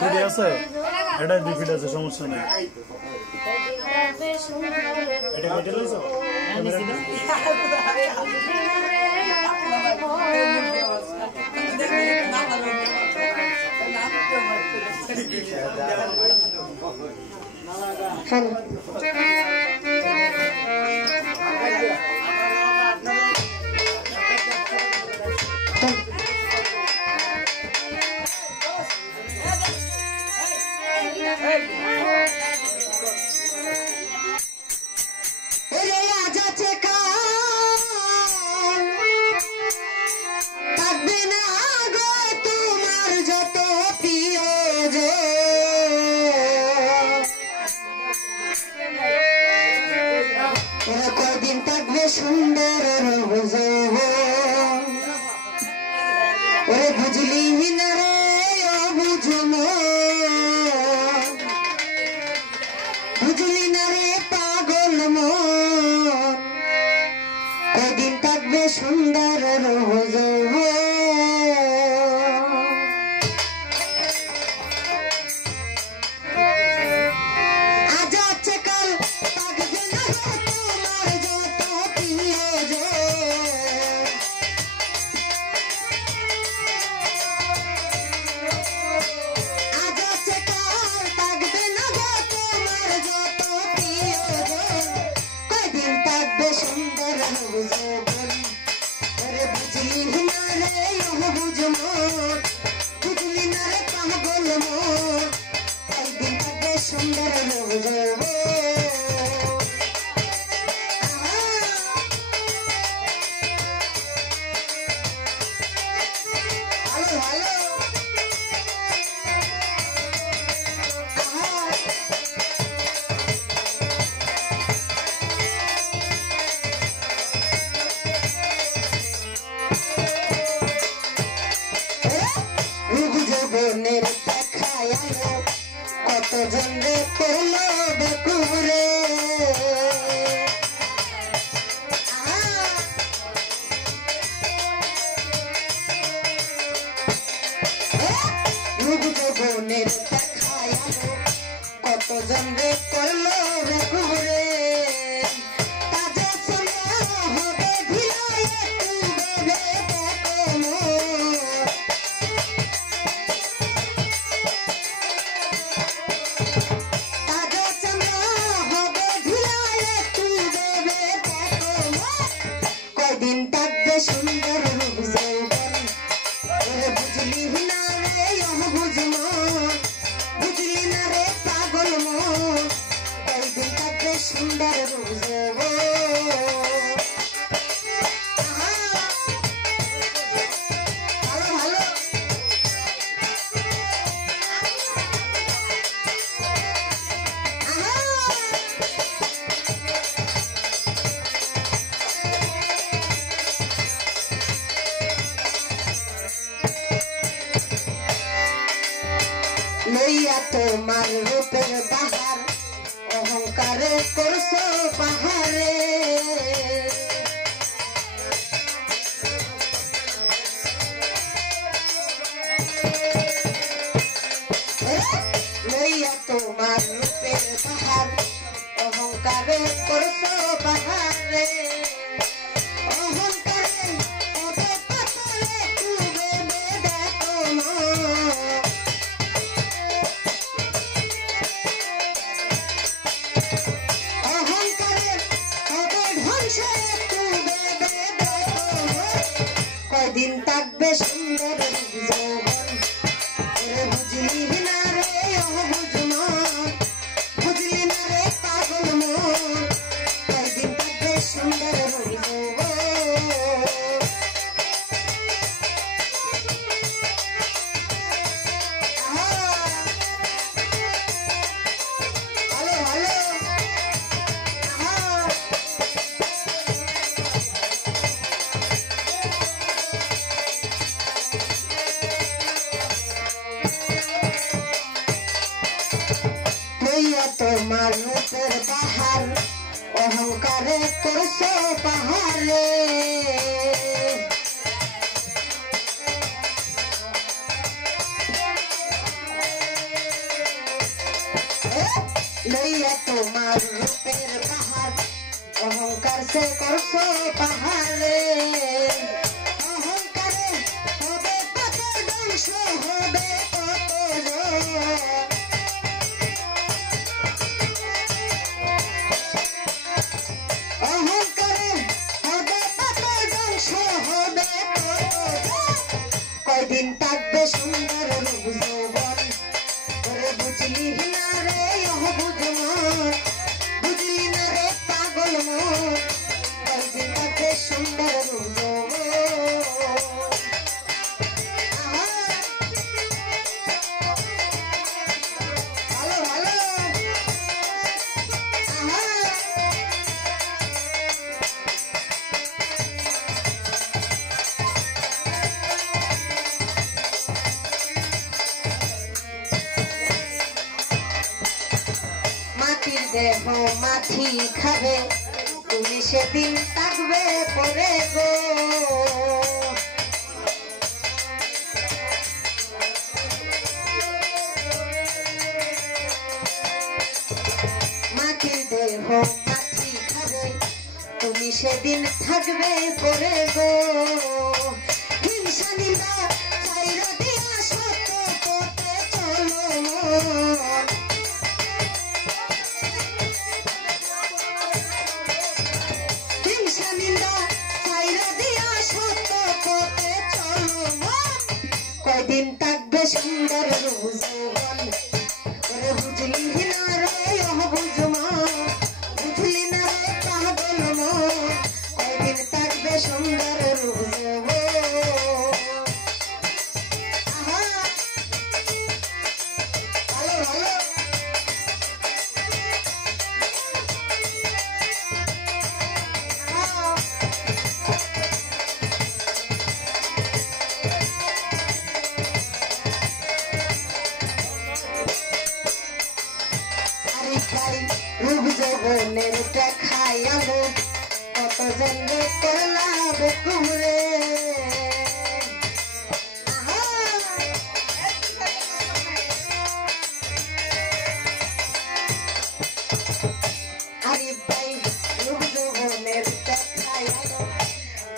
Fit আছে, এটা 2 fit আছে, সমস্যা নেই। এটা কেটে লইছো? সুন্দর ওরে বুঝলি না রে বুঝম বুঝলি না রে পাগল মন কদিন থাকবে সুন্দর রোজ কত জন্মে করলো বেকুরে বোনের কত জন্মে করলো বেকুরে কদিন থাকবে সুন্দর বুঝলি না রে বুঝম বুঝলি না রে পাগল মন কদিন থাকবে সুন্দর বুঝব লইয়া তোমার রূপের বাহার অহংকারে করছো পাহাড়ে লইয়া তোমার রূপের বাহার অহংকারে করছো পাহাড়ে কদিন থাকবে সুন্দর বুঝলি না রে বুঝম বুঝলি না রে পাগল মন কদিন থাকবে সুন্দর তোমার রূপের বাহার অহংকারে করছো পাহাড়ে লইয়া তোমার রূপের পাহাড় অহংকার সে করছো পাহাড়ে অহংকারে হবে কত ধ্বংস হবে কত অহংকারে হবে কত ধ্বংস হবে কত কয়দিন থাকবে সুন্দর রূপ যৌবন করে বুঝলি না রে বুঝমন বুঝলি না রে পাগল মন কয়দিন থাকবে সুন্দর রূপ ভালো ভালো মাটির দেহ মাটি খাবে তুমি সেদিন থাকবে পরে গো মাটির দেহ মাটি খাবে তুমি সেদিন থাকবে পরে গো হিংসা নিন্দা ছাইরা দিয়া সত্য পথে চলো মন কয়দিন থাকবে সুন্দর যৌবন করে বুঝলি না রে বুঝমন বুঝলি না রে পাগল মন কয়দিন থাকবে সুন্দর যৌবন ভালো ভালো রূপ যৌবনের দেখাই আলো কত জন করলাম কুমরে আরে ভাই রূপ যৌবনের দেখাই আলো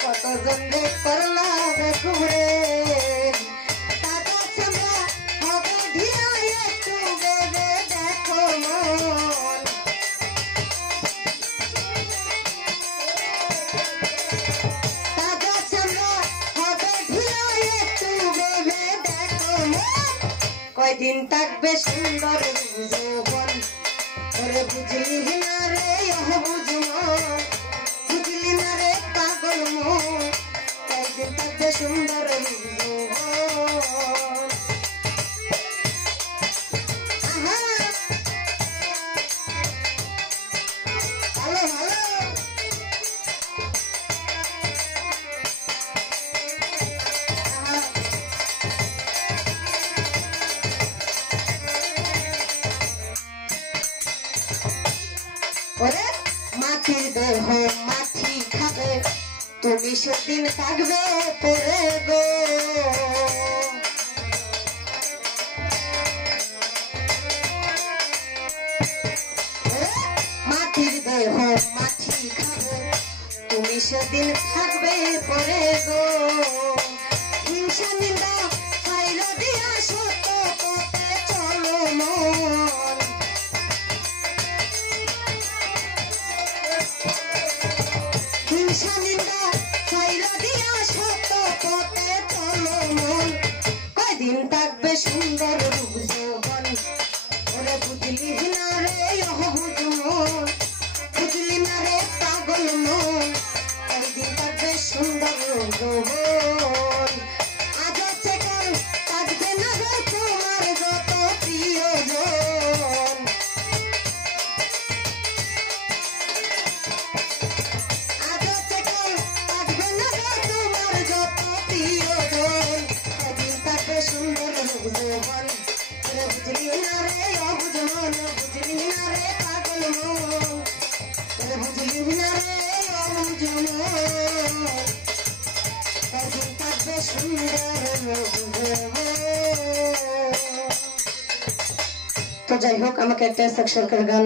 কত জন করলাম কুমরে কয়দিন থাকবে সুন্দর যৌবন করে বুঝলি না রে বুঝমন বুঝলি না রে পাগল মন কয়দিন থাকবে সুন্দর যৌবন ভালো ভালো ওরে মাটির দেহ মাটি খাবে তুমি সেদিন থাকবে পরে গো মাটির দেহ মাটি খাবে তুমি সেদিন থাকবে পরে গো হিংসা নিন্দা ছাইরা দিয়া সত্য পথে চলো মন হিংসা নিন্দা ছাইরা দিয়া সত্য পথে চলো মন কয়দিন থাকবে সুন্দর রূপ যৌবন ওরে বুঝলি না রে বুঝমন বুঝলি না রে পাগল মন কয়দিন থাকবে সুন্দর যৌবন আজ হচ্ছে কাল থাকবে না রে তোমার যত প্রিয়জন আজ হচ্ছে কাল থাকবে না রে তোমার যত প্রিয়জন কয়দিন থাকবে সুন্দর যৌবন বুঝলি না রে বুঝমন বুঝলি তো যাই হোক, আমাকে একটা সরকার গান